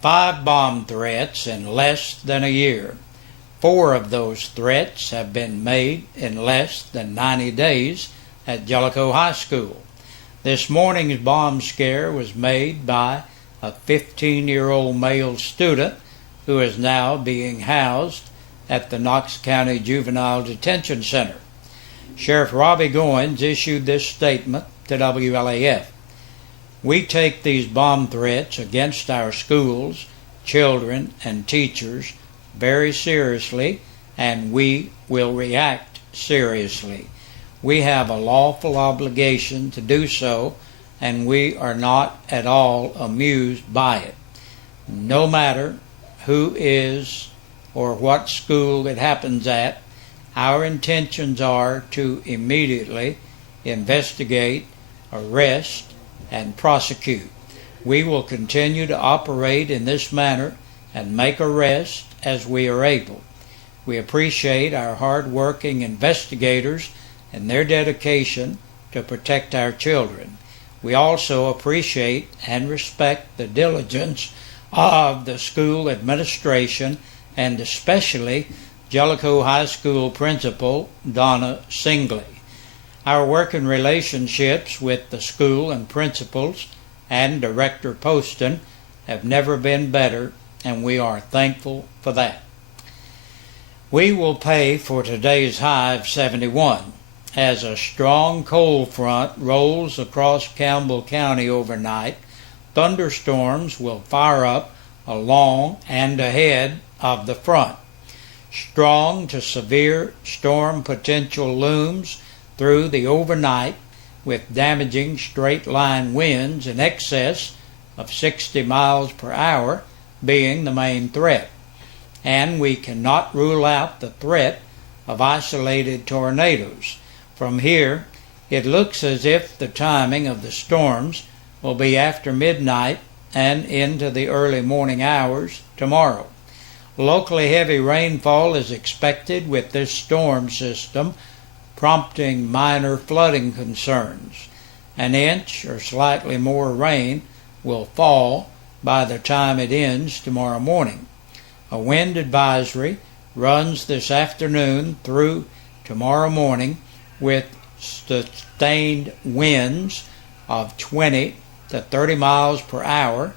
5 bomb threats in less than a year. 4 of those threats have been made in less than 90 days at Jellicoe High School. This morning's bomb scare was made by a 15-year-old male student who is now being housed at the Knox County Juvenile Detention Center. Sheriff Robbie Goins issued this statement to WLAF. We take these bomb threats against our schools, children, and teachers very seriously, and we will react seriously. We have a lawful obligation to do so, and we are not at all amused by it. No matter who is or what school it happens at, our intentions are to immediately investigate, arrest, and prosecute. We will continue to operate in this manner and make arrests as we are able. We appreciate our hard-working investigators and their dedication to protect our children. We also appreciate and respect the diligence of the school administration and especially Jellicoe High School Principal Donna Singley. Our working relationships with the school and principals and Director Poston have never been better, and we are thankful for that. We will pay for today's high of 71. As a strong cold front rolls across Campbell County overnight, thunderstorms will fire up along and ahead of the front. Strong to severe storm potential looms through the overnight with damaging straight-line winds in excess of 60 miles per hour being the main threat. And we cannot rule out the threat of isolated tornadoes. From here, it looks as if the timing of the storms will be after midnight and into the early morning hours tomorrow. Locally heavy rainfall is expected with this storm system, prompting minor flooding concerns. An inch or slightly more rain will fall by the time it ends tomorrow morning. A wind advisory runs this afternoon through tomorrow morning with sustained winds of 20 to 30 miles per hour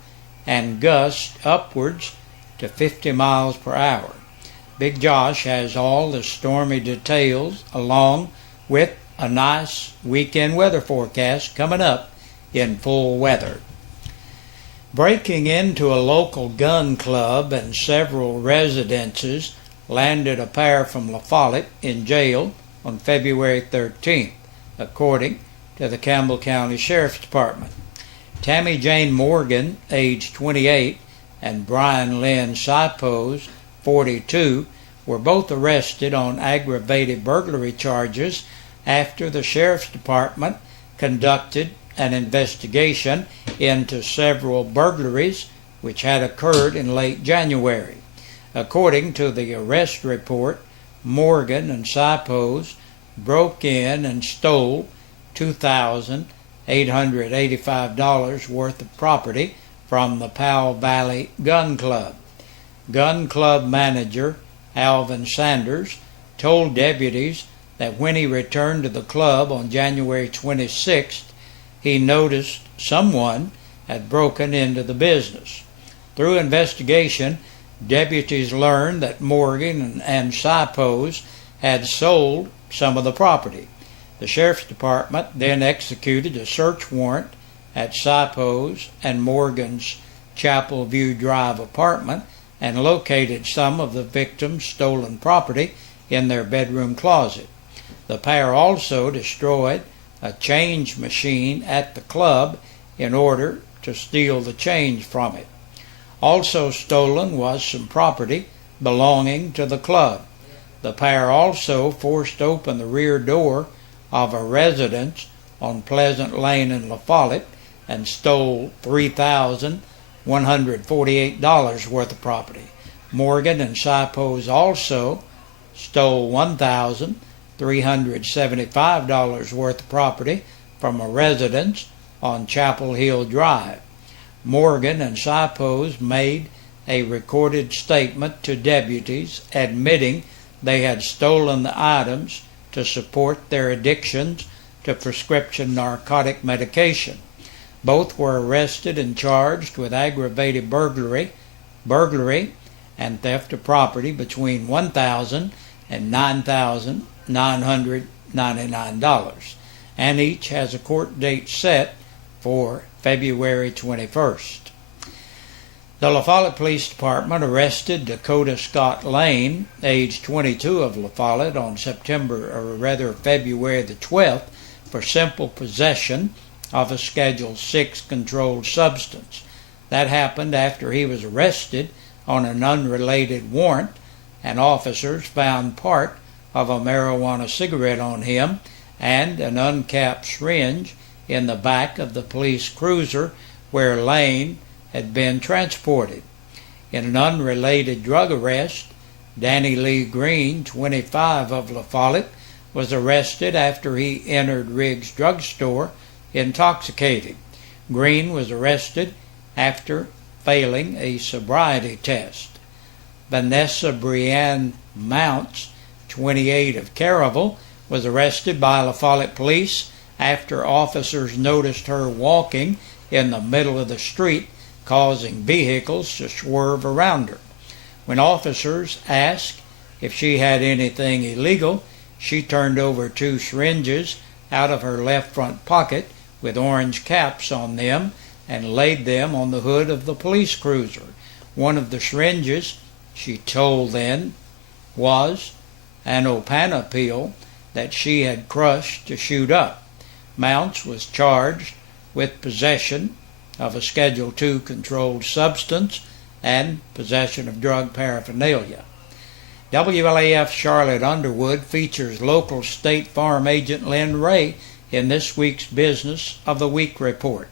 and gusts upwards to 50 miles per hour. Big Josh has all the stormy details along with a nice weekend weather forecast coming up in full weather. Breaking into a local gun club and several residences landed a pair from La Follette in jail on February 13th, according to the Campbell County Sheriff's Department. Tammy Jane Morgan, age 28, and Brian Lynn Sipos, 42, were both arrested on aggravated burglary charges after the Sheriff's Department conducted an investigation into several burglaries which had occurred in late January. According to the arrest report, Morgan and Sipos broke in and stole $2,885 worth of property from the Powell Valley Gun Club. Gun Club manager Alvin Sanders told deputies that when he returned to the club on January 26th, he noticed someone had broken into the business. Through investigation, deputies learned that Morgan and Sipos had sold some of the property. The Sheriff's Department then executed a search warrant at Sipos and Morgan's Chapel View Drive apartment and located some of the victims' stolen property in their bedroom closet. The pair also destroyed a change machine at the club in order to steal the change from it. Also stolen was some property belonging to the club. The pair also forced open the rear door of a residence on Pleasant Lane in La Follette and stole $3,148 worth of property. Morgan and Sipos also stole $1,375 worth of property from a residence on Chapel Hill Drive. Morgan and Sipos made a recorded statement to deputies admitting they had stolen the items to support their addictions to prescription narcotic medication. Both were arrested and charged with aggravated burglary, and theft of property between $1,000 and $9,999, and each has a court date set for February 21st. The La Follette Police Department arrested Dakota Scott Lane, age 22, of La Follette on February the 12th, for simple possession of a Schedule 6 controlled substance. That happened after he was arrested on an unrelated warrant, and officers found part of a marijuana cigarette on him and an uncapped syringe in the back of the police cruiser where Lane had been transported. In an unrelated drug arrest, Danny Lee Green, 25, of La Follette, was arrested after he entered Riggs Drugstore intoxicated. Green was arrested after failing a sobriety test. Vanessa Brianne Mounts, 28, of Caravel, was arrested by La Follette police after officers noticed her walking in the middle of the street, causing vehicles to swerve around her. When officers asked if she had anything illegal, she turned over 2 syringes out of her left front pocket with orange caps on them and laid them on the hood of the police cruiser. One of the syringes, she told them, was an Opana pill that she had crushed to shoot up. Mounts was charged with possession of a Schedule 2 controlled substance and possession of drug paraphernalia. WLAF Charlotte Underwood features local State Farm agent Lynn Ray in this week's Business of the Week report.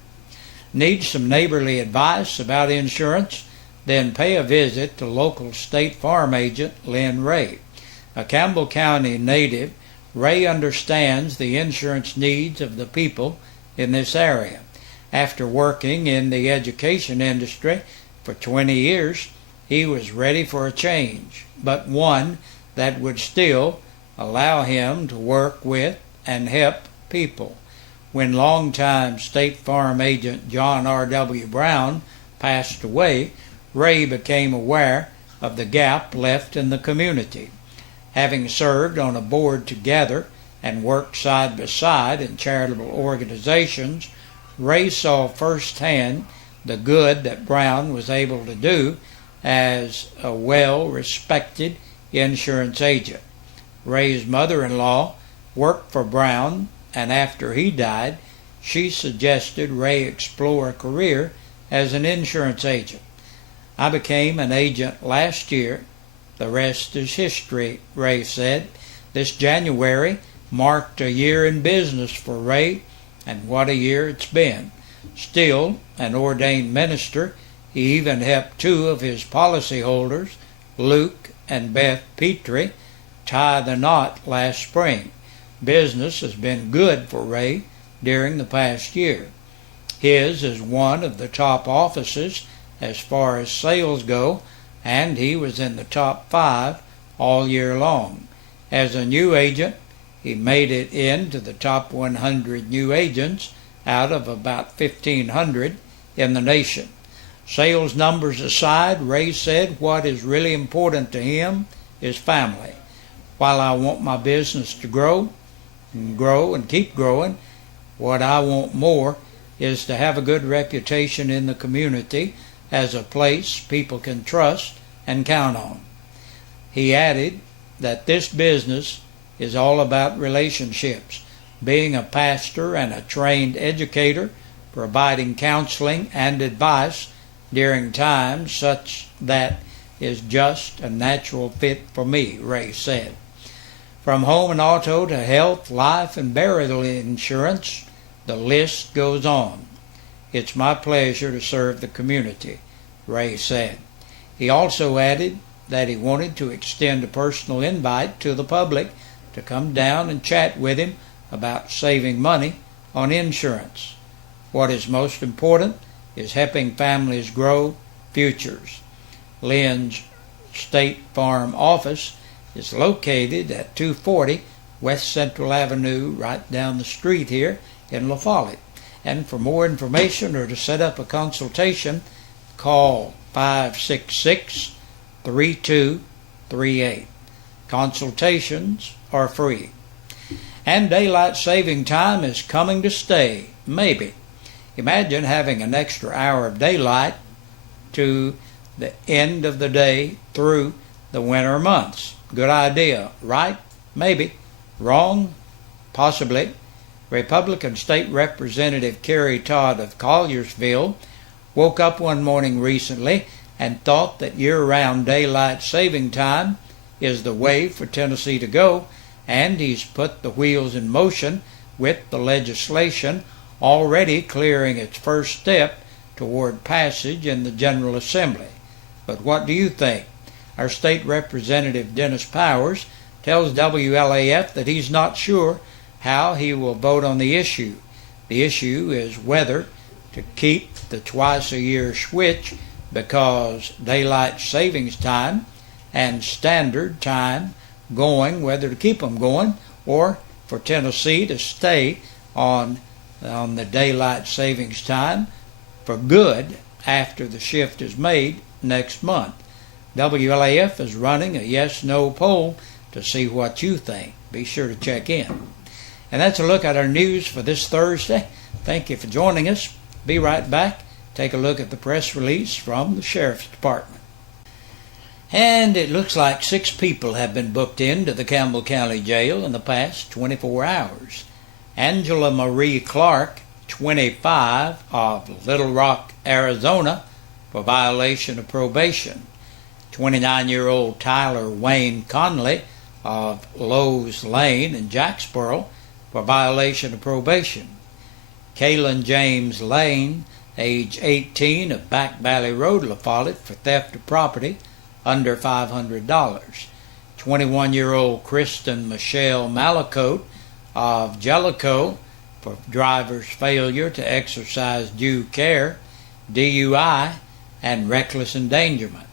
Need some neighborly advice about insurance? Then pay a visit to local State Farm agent Lynn Ray. A Campbell County native, Ray understands the insurance needs of the people in this area. After working in the education industry for 20 years, he was ready for a change, but one that would still allow him to work with and help people. When longtime State Farm agent John R.W. Brown passed away, Ray became aware of the gap left in the community. Having served on a board together and worked side by side in charitable organizations, Ray saw firsthand the good that Brown was able to do as a well-respected insurance agent. Ray's mother-in-law worked for Brown, and after he died, she suggested Ray explore a career as an insurance agent. I became an agent last year. The rest is history, Ray said. This January marked a year in business for Ray, and what a year it's been. Still an ordained minister, he even helped 2 of his policyholders, Luke and Beth Petrie, tie the knot last spring. Business has been good for Ray during the past year. His is one of the top offices as far as sales go, and he was in the top 5 all year long. As a new agent, he made it into the top 100 new agents out of about 1,500 in the nation. Sales numbers aside, Ray said what is really important to him is family. While I want my business to grow and keep growing, what I want more is to have a good reputation in the community as a place people can trust and count on. He added that this business is all about relationships, being a pastor and a trained educator, providing counseling and advice during times such that is just a natural fit for me, Ray said. From home and auto to health, life, and burial insurance, the list goes on. It's my pleasure to serve the community, Ray said. He also added that he wanted to extend a personal invite to the public to come down and chat with him about saving money on insurance. What is most important is helping families grow futures. Lynn's State Farm office is located at 240 West Central Avenue, right down the street here in La Follette. And for more information or to set up a consultation, call 566-3238. Consultations are free. And daylight saving time is coming to stay, maybe. Imagine having an extra hour of daylight to the end of the day through the winter months. Good idea, right? Maybe. Wrong? Possibly. Republican State Representative Kerry Todd of Colliersville woke up one morning recently and thought that year-round daylight saving time is the way for Tennessee to go, and he's put the wheels in motion with the legislation already clearing its first step toward passage in the General Assembly. But what do you think? Our State Representative Dennis Powers tells WLAF that he's not sure how he will vote on the issue. The issue is whether to keep the twice-a-year switch because daylight savings time and standard time going, whether to keep them going, or for Tennessee to stay on the daylight savings time for good after the shift is made next month. WLAF is running a yes-no poll to see what you think. Be sure to check in. And that's a look at our news for this Thursday. Thank you for joining us. Be right back. Take a look at the press release from the Sheriff's Department. And it looks like 6 people have been booked into the Campbell County Jail in the past 24 hours. Angela Marie Clark, 25, of Little Rock, Arizona, for violation of probation. 29-year-old Tyler Wayne Conley of Lowe's Lane in Jacksboro for violation of probation. Kalen James Lane, age 18, of Back Valley Road, La Follette, for theft of property under $500. 21-year-old Kristen Michelle Malacote of Jellicoe for driver's failure to exercise due care, DUI, and reckless endangerment.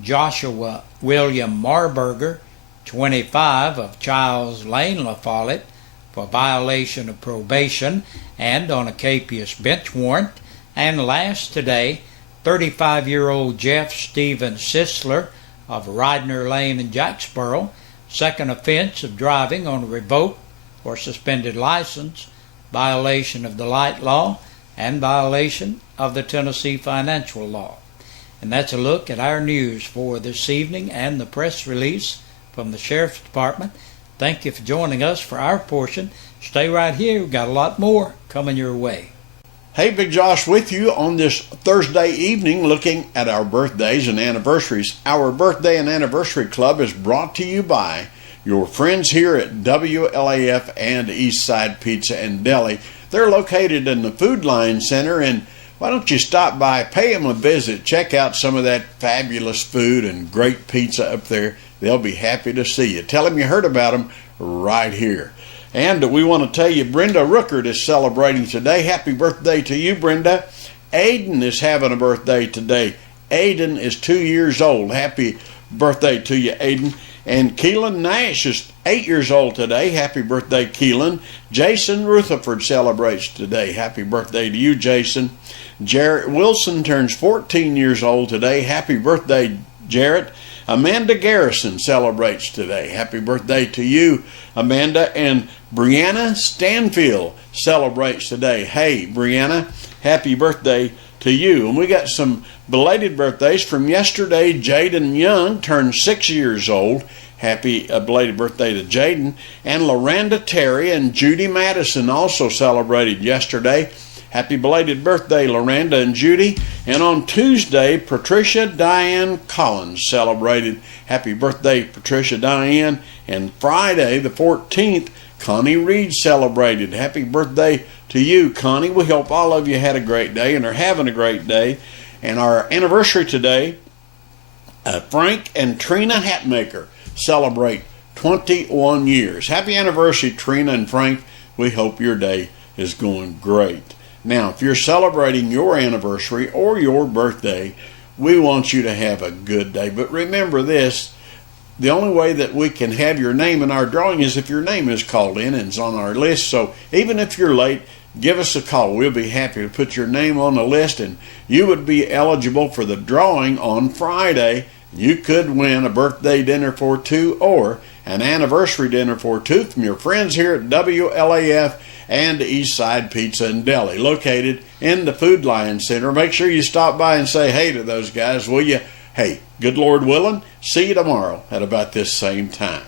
Joshua William Marburger, 25, of Childs Lane, La Follette, for violation of probation and on a capious bench warrant. And last today, 35-year-old Jeff Stephen Sisler of Ridner Lane in Jacksboro, second offense of driving on a revoked or suspended license, violation of the light law, and violation of the Tennessee financial law. And that's a look at our news for this evening and the press release from the Sheriff's Department. Thank you for joining us for our portion. Stay right here. We've got a lot more coming your way. Hey, Big Josh with you on this Thursday evening looking at our birthdays and anniversaries. Our Birthday and Anniversary Club is brought to you by your friends here at WLAF and Eastside Pizza and Deli. They're located in the Food Line Center, and why don't you stop by, pay them a visit, check out some of that fabulous food and great pizza up there. They'll be happy to see you. Tell them you heard about them right here. And we want to tell you, Brenda Rookert is celebrating today. Happy birthday to you, Brenda. Aiden is having a birthday today. Aiden is 2 years old. Happy birthday to you, Aiden. And Keelan Nash is 8 years old today. Happy birthday, Keelan. Jason Rutherford celebrates today. Happy birthday to you, Jason. Jarrett Wilson turns 14 years old today. Happy birthday, Jarrett. Amanda Garrison celebrates today. Happy birthday to you, Amanda. And Brianna Stanfield celebrates today. Hey, Brianna, happy birthday to you. And we got some belated birthdays from yesterday. Jaden Young turned 6 years old. Happy belated birthday to Jaden. And Loranda Terry and Judy Madison also celebrated yesterday. Happy belated birthday, Loranda and Judy. And on Tuesday, Patricia Diane Collins celebrated. Happy birthday, Patricia Diane. And Friday, the 14th, Connie Reed celebrated. Happy birthday to you, Connie. We hope all of you had a great day and are having a great day. And our anniversary today, Frank and Trina Hatmaker celebrate 21 years. Happy anniversary, Trina and Frank. We hope your day is going great. Now, if you're celebrating your anniversary or your birthday, we want you to have a good day. But remember this, the only way that we can have your name in our drawing is if your name is called in and is on our list. So even if you're late, give us a call. We'll be happy to put your name on the list, and you would be eligible for the drawing on Friday. You could win a birthday dinner for two or an anniversary dinner for two from your friends here at WLAF and Eastside Pizza and Deli, located in the Food Lion Center. Make sure you stop by and say hey to those guys, will you? Hey, good Lord willing, see you tomorrow at about this same time.